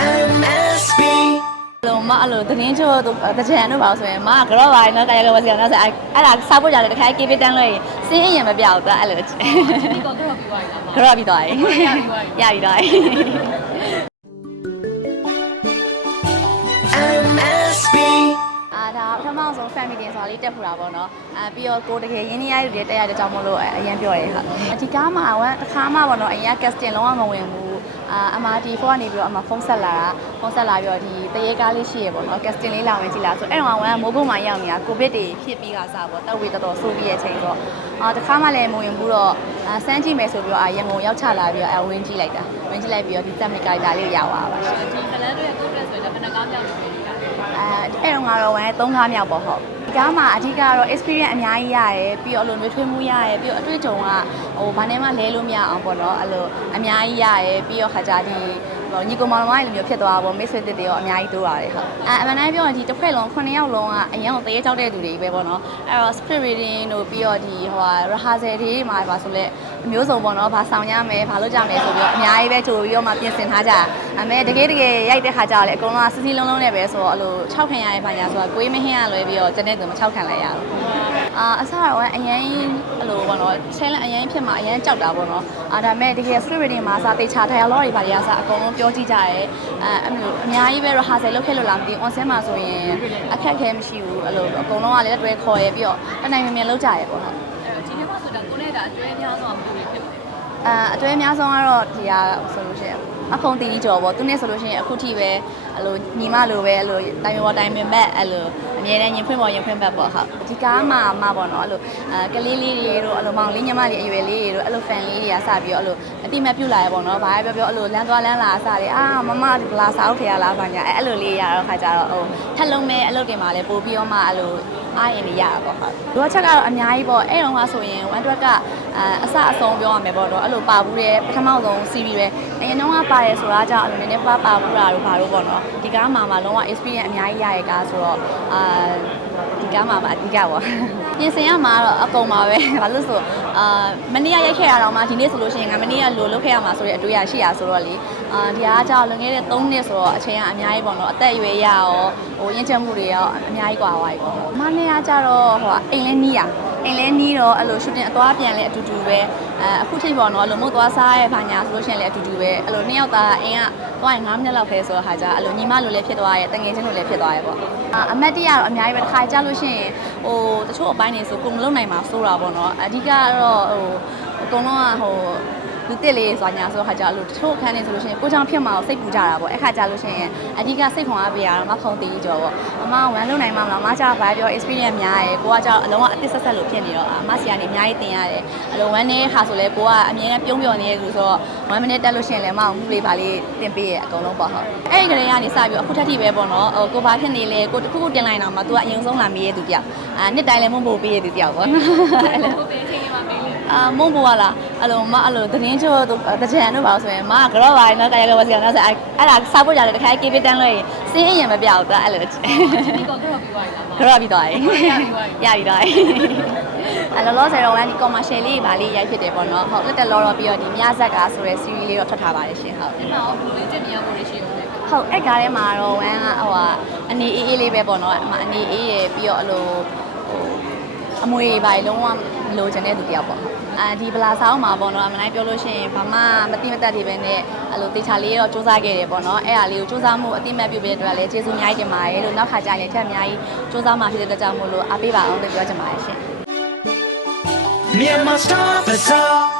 MSB လုံးမအဲ့လိုသတင်းချို့တို့တကြံတို့ပါဆိုရင်မကတော့ပါနော်ကာယကဝစီအောင်နောက်ဆက်အဲ့ဒါစားဖို့ကြတယ်တခါကေပီတန်လို့ရင်စင်းအရင်မပြောက်တော့အဲ့လိုဒီကတော့ကတော့ပြီးသွားပြီလားမကတော့ပြီးသွားပြီရပြီးသွားပြီ MSB အာဒါပထမဆုံး family တင်ဆိုတာလေးတက်ဖူတာပေါ့နော်အာပြီးတော့ကိုတကယ်ရင်းနှီးရတဲ့တက်ရတဲ့ကြောင့်မလို့အရင်ပြောရဲဟာဒီကားမှာဝမ်းတစ်ခါမှပေါ့နော်အရင် casting လုံးဝမဝင်ဘူး အာအမဒီ4ကနေပြီးတော့အမဖုန်းဆက်လာတာဖုန်းဆက်လာပြီးတော့ဒီတရေကားလေးရှိရပေါ့နော် casting လေးလာဝင်ကြည့်လာဆိုအဲ့တော့ဝမ်းမိုးကုတ်မှာရောက်နေတာကိုဗစ်တွေဖြစ်ပြီးကစားပေါ့တက်ဝေတော်တော်ဆိုးပြီးရဲ့ချိန်ဆိုတော့အာတစ်ခါမှလည်းမဝင်ဘူးတော့အာစမ်းကြည့်မယ်ဆိုပြီးတော့အာရန်ကုန်ရောက်ချလာပြီးတော့အဝင်ကြည့်လိုက်တာဝင်ကြည့်လိုက်ပြီးတော့ဒီ technical ကားလေးကိုရောက်သွားပါရှင်ဒီကလန်တို့ရဲ့ကိုယ်ရက်ဆိုရင်လည်းဘယ်နှကားမြောက်လို့ဖြစ်နေတာအဲ အဲ့တော့ငါတော့ဝမ်း3ကားမြောက်ပေါ့ဟုတ်ဒီကားမှာအဓိကတော့ experience အများကြီးရတယ်ပြီးတော့အလိုမျိုးထွေးမှုရတယ်ပြီးတော့အတွေ့အကြုံကဟိုဘာနဲ့မှလဲလို့မရအောင်ပေါ့နော်အဲ့လိုအများကြီးရတယ်ပြီးတော့ခါကြဒီ ဟိုညီကောင်မောင်မိုင်းလိုမျိုးဖြစ်သွားတာပေါ့မိတ်ဆွေတစ်တွေရောအများကြီးတိုးရတယ်ဟုတ်အဲအမှန်တမ်းပြောရင်ဒီတစ်ဖွဲ့လုံး9ယောက်လုံးကအရင်ကတရေကြောက်တဲ့သူတွေပဲပေါ့နော်အဲ့တော့ script reading တို့ပြီးတော့ဒီဟိုဟာ rehearsal တွေမှာပါဆိုလဲအမျိုးစုံပေါ့နော်ဘာဆောင်ရမယ်ဘာလုပ်ကြမယ်ဆိုပြီးတော့အများကြီးပဲကြိုပြီးတော့မှပြင်ဆင်ထားကြအမေတကယ်တကယ်ရိုက်တဲ့ခါကျတော့လေအကုန်လုံးကစီစီလုံးလုံးနဲ့ပဲဆိုတော့အဲ့လို6ခံရတဲ့ဘာညာဆိုတာကိုယ်မဟင်းရလွယ်ပြီးတော့တနေ့ကမ6ခံလိုက်ရဘူး အာအစားတော့အရင်အဲ့လိုပေါ့နော် challenge အရင်ဖြစ်မှာအရင်ကြောက်တာပေါ့နော်အာဒါမဲ့တကယ် script reading မှာစာတေချာ dialogue တွေဘာတွေကစားအကုန်လုံးပြောကြည့်ကြရဲအဲအဲ့လိုအများကြီးပဲ rehearsal လုပ်ခဲ့လို့လားမသိဘူး on set မှာဆိုရင်အခက်အခဲမရှိဘူးအဲ့လိုအကုန်လုံးကလည်းတွဲခေါ်ရဲပြီးတော့တနိုင်မြန်မြန်လုပ်ကြရဲပေါ့ဟုတ်အဲဒီနေ့မှဆိုတာကိုနဲ့တာအကျွဲများဆုံးအောင်လုပ်ဖြစ်တယ်အာအတွဲအများဆုံးကတော့ဒီဟာဆိုလို့ရှိရင် အဖုံတီကြီးကျော်ပေါ့သူနဲ့ဆိုလို့ရှိရင်အခုထိပဲအဲ့လိုညီမလိုပဲအဲ့လိုတိုင်ပေါ်တိုင်ပင်ဘက်အဲ့လိုအမြဲတမ်းရင်ဖွင့်ပေါ်ရင်ဖွင့်ဘက်ပေါ့ဟုတ်ဒီကားမှာမှပေါ့နော်အဲ့လိုအာကလေးလေးတွေတို့အဲ့လိုမောင်လေးညီမလေးအရွယ်လေးတွေတို့အဲ့လိုဖန်လေးတွေကစပြီးတော့အဲ့လိုအတိမတ်ပြုတ်လာရပေါ့နော်ဘာပဲပြောပြောအဲ့လိုလမ်းသွားလမ်းလာအစားလေးအာမမဒီဗလာစားဦးထေရလားဘာညာအဲ့အဲ့လိုလေးရတော့ခါကြတော့ဟိုထက်လုံးမဲ့အလုပ်တွေမှာလည်းပို့ပြီးတော့မှအဲ့လိုအားရင်နေရတာပေါ့ဟုတ်လိုချက်ကတော့အများကြီးပေါ့အဲ့တော့ကဆိုရင် one track က အစအဆုံးပြောရမယ်ပေါ့နော်အဲ့လိုပါဘူးတဲ့ပထမဆုံး CV ပဲနိုင်ငံတော်ကပါရဲဆိုတာကြောင့်အဲ့လိုနည်းနည်းပါပါဘူးတာတို့ဘာလို့ပေါ့နော်ဒီကားမှာမှလုံးဝ experience အများကြီးရရဲ့ကားဆိုတော့အာဒီကားမှာမှအဓိကပေါ့ပြင်ဆင်ရမှာတော့အကုန်ပါပဲဘာလို့ဆိုအာမနေ့ကရိုက်ခဲ့ရတော့မှဒီနေ့ဆိုလို့ရှိရင်ငါမနေ့ကလိုလုပ်ခဲ့ရမှာဆိုတဲ့အတွေ့အကြုံရှိရဆိုတော့လေအာဒီအားကြောင့်လွန်ခဲ့တဲ့3နှစ်ဆိုတော့အချိန်ကအများကြီးပေါ့နော်အသက်အရွယ်ရရောဟိုရင့်ကျက်မှုတွေရောအများကြီးကွာသွားပြီပေါ့မနေ့ကကြတော့ဟိုအိမ်လဲနီးရ အိမ်လဲနီးတော့အဲ့လို shooting အသွားပြန်လဲအတူတူပဲအဲအခုချိန်ပေါ့နော်လုံမုတ်သွားစားရဲ့ဘာညာဆိုလို့ရှိရင်လည်းအတူတူပဲအဲ့လိုနှစ်ယောက်သားအိမ်ကသွားရင်9မိနစ်လောက်ပဲဆိုတော့ဟာကြအဲ့လိုညီမလိုလည်းဖြစ်သွားရဲ့တငယ်ချင်းလိုလည်းဖြစ်သွားရဲ့ပေါ့အာအမတ်တရတော့အများကြီးပဲတစ်ခါကြလို့ရှိရင်ဟိုတချို့အပိုင်းနေဆိုကိုမလုံနိုင်မှာစိုးတာပေါ့နော်အဓိကတော့ဟိုအကုန်လုံးကဟို လူတစ်လေးဆိုညာဆိုတော့ခါကြလို့တချို့အခန်းနေဆိုလို့ရှိရင်ကိုချောင်ဖြစ်မှာကိုစိတ်ပူကြတာပေါ့အဲ့ခါကြလို့ရှိရင်အဓိကစိတ်ခွန်အားပေးရတော့မဖုံသေးကြောပေါ့အမဝမ်းလုံနိုင်မှာမလားအမကျဘာပြော experience များရယ်ကိုကကြောအလုံးဝအသစ်ဆက်ဆက်လို့ဖြစ်နေတော့အမစီကနေအများကြီးသင်ရတယ်အလုံးဝမ်းနေခါဆိုလဲကိုကအမြဲတမ်းပြုံးပြော်နေရလို့ဆိုတော့1 minute တက်လို့ရှိရင်လည်းမအောင်မှုလေးပါလေးသင်ပေးရအကုန်လုံးပေါ့ဟုတ်အဲ့ဒီကလေးကနေစပြီးအခုထက်ထိပဲပေါ့နော်ဟိုကိုဘာဖြစ်နေလဲကိုတစ်ခုခုတင်လိုက်တော့မှ तू ကအရင်ဆုံးလာမေးရသူတယောက်အာနှစ်တိုင်းလည်းမုံပို့ပေးရသူတယောက်ပေါ့နော်အဲ့လိုကိုပေးချင်းရမှာမေးလို့အာမုံပေါ်လာ အဲ့လိုမအဲ့လိုသတင်းချို့တို့တကြံတို့ပါဆိုရင်မကတော့ပါနော်ကာယကဝစီအောင်နောက်ဆက်အဲ့ဒါစားဖို့ကြတယ်တခါကေပီတန်လို့ရင်စင်းအရင်မပြောက်တော့အဲ့လိုဒီကတော့ကတော့ပြီးသွားပြီလားမကတော့ပြီးသွားပြီရပြီးသွားပြီအဲ့လောလောဆယ်တော့ဝမ်းဒီ commercial လေးပါလေးရိုက်ဖြစ်တယ်ပေါ့နော်ဟုတ်လက်တက်လောတော့ပြီးတော့ဒီမြဇက်ကဆိုတဲ့ series လေးတော့ထွက်ထားပါတယ်ရှင်ဟုတ်ဒီမှာဘလို့လေးတင်နေရဖို့ရှိရတယ်ဟုတ်အဲ့ကားထဲမှာတော့ဝမ်းကဟိုဟာအနေအေးအေးလေးပဲပေါ့နော်အမအနေအေးရယ်ပြီးတော့အဲ့လိုဟိုအမွေပါလုံးဝ လိုချင်တဲ့သူတယောက်ပေါ့အာဒီဗလာဆောင်မှာပေါ့နော်အမနိုင်ပြောလို့ရှိရင်ဘာမှမတိမတက်တွေပဲနဲ့အဲ့လိုတေချာလေးတော့စူးစမ်းခဲ့တယ်ပေါ့နော်အဲ့အားလေးကိုစူးစမ်းမှုအတိမတ်ပြုပေးတဲ့အတွက်လည်းကျေးဇူးအများကြီးတင်ပါတယ်လို့နောက်ခါကျရင်ထပ်အများကြီးစူးစမ်းမှဖြစ်တဲ့အတွက်ကြောင့်မို့လို့အားပေးပါအောင်လို့ပြောချင်ပါတယ်ရှင် Myanmar Star Bazaar